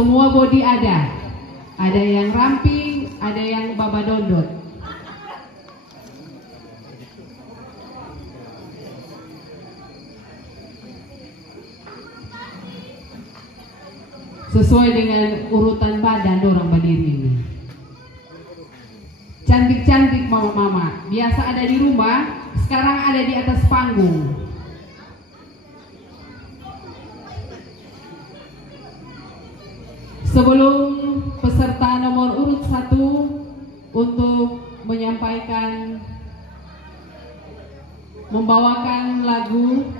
Semua body ada. Ada yang ramping, ada yang babadondot. Sesuai dengan urutan badan orang berdiri ini. Cantik-cantik mama-mama. Biasa ada di rumah, sekarang ada di atas panggung. Sebelum peserta nomor urut 1 untuk menyampaikan, membawakan lagu,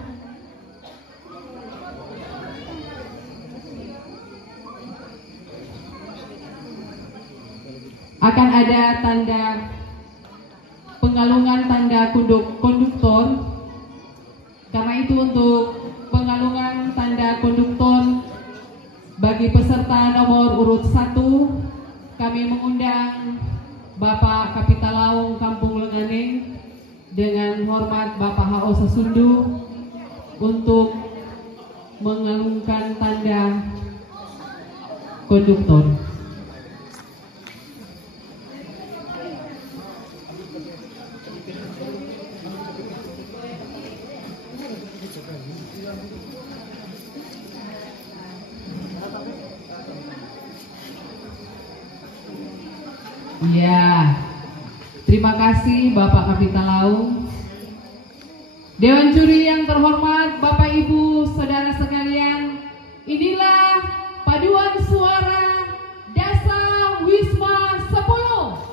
akan ada tanda pengalungan tanda konduktor. Karena itu untuk pengalungan tanda konduktor bagi peserta nomor urut 1, kami mengundang Bapak Kapitalaung Kampung Lenganeng dengan hormat Bapak H.O. Sasundu untuk mengalungkan tanda konduktor. Ya, terima kasih Bapak Kapitalaung. Dewan juri yang terhormat, Bapak Ibu, saudara sekalian, inilah paduan suara Dasa Wisma 10.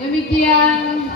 Demikian